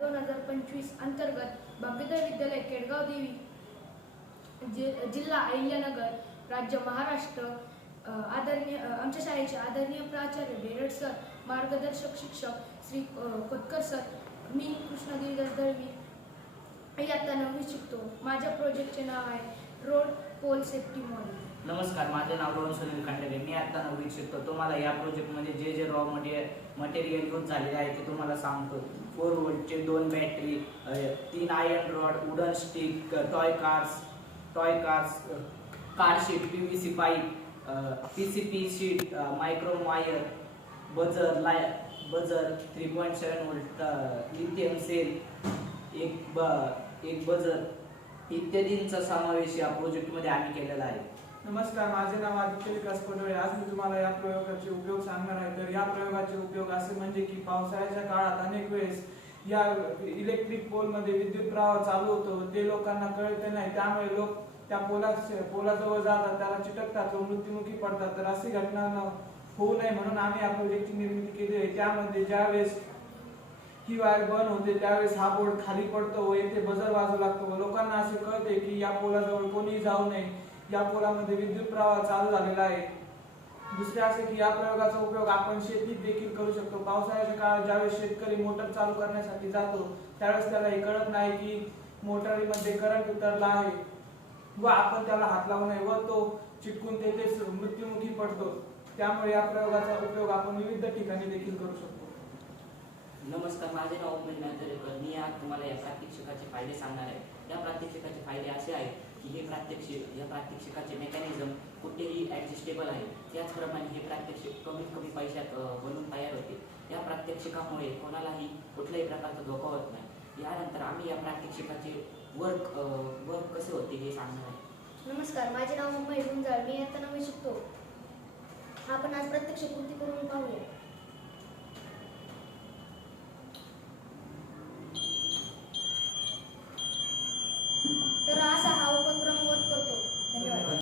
दोन हजार पंचवीस अंतर्गत भाग्योदय विद्यालय केडगाव देवी जि जिल्हा अहिल्यानगर राज्य महाराष्ट्र आदरणीय आमच्या शाळेचे आदरणीय प्राचार्य बेरड सर मार्गदर्शक शिक्षक श्री खोतकर सर मी कृष्णगिरीदास दळवी. इयत्ता नववी शिकतो. माझ्या प्रोजेक्टचे नाव आहे रोड पोल सेफ्टी मॉडेल नमस्कार माझे नाव रोहन सुनील खांडेरे मी आता नववीत शिकतो. तुम्हाला या प्रोजेक्टमध्ये जे जे रॉ मटेरियल मटेरियल यूज झालेले आहे ते तुम्हाला सांगतो. फोर वोल्टचे दोन बॅटरी तीन iron rod wooden stick toy cars toy cars car sheet P V C pipe P C P sheet micro wire buzzer लाय buzzer three point seven volt lithium cell एक ब एक बजर इत्यादींचा समावेश या प्रोजेक्टमध्ये आम्ही केलेला आहे. नमस्कार माझे नाव आदित्य विकास पटोळे आज मी तुम्हाला या प्रयोगाचे उपयोग सांगणार आहे. तर या प्रयोगाचे उपयोग असे म्हणजे की पावसाळ्याच्या काळात अनेक वेळेस या इलेक्ट्रिक पोलमध्ये विद्युत प्रवाह चालू होतो. ते लोकांना कळते नाही. त्यामुळे लोक त्या पोला पोलाजवळ जातात. त्याला चिटकतात. व मृत्युमुखी पडतात. तर अशी घटना न होऊ नये म्हणून आम्ही या प्रोजेक्टची निर्मिती केली आहे. त्यामध्ये ज्यावेळेस ही वायर बंद होते त्यावेळेस हा बोर्ड खाली पडतो व येथे बजर वाजू लागतो व लोकांना असे कळते की या पोलाजवळ कोणीही जाऊ नये. या पोलामध्ये विद्युत प्रवाह चालू झालेला आहे. दुसरे असे की या प्रयोगाचा उपयोग आपण शेतीत देखील करू शकतो. पावसाळ्याच्या काळात ज्यावेळेस शेतकरी मोटर चालू करण्यासाठी जातो त्यावेळेस त्याला हे कळत नाही की मोटारीमध्ये करंट उतरला आहे व आपण त्याला हात लावू नये व तो चिटकून तेथेच मृत्युमुखी पडतो. त्यामुळे या प्रयोगाचा उपयोग आपण विविध ठिकाणी देखील करू शकतो. नमस्कार माझे नाव उमेश नांदरेकर मी आज तुम्हाला या प्रात्यक्षिकाचे फायदे सांगणार आहे. या प्रात्यक्षिकाचे फायदे असे आहेत की हे प्रात्यक्षिक या प्रात्यक्षिकाचे मेकॅनिझम कुठेही ॲडजस्टेबल आहे. त्याचप्रमाणे हे प्रात्यक्षिक कमीत कमी पैशात बनून तयार होते. या प्रात्यक्षिकामुळे कोणालाही कुठल्याही प्रकारचा धोका होत नाही. यानंतर आम्ही या प्रात्यक्षिकाचे वर्क वर्क कसे होते हे सांगणार आहे. नमस्कार माझे नाव मुंबई गुंजाळ मी आता नवी शिकतो. आपण आज प्रत्यक्ष कृती करून पाहूया.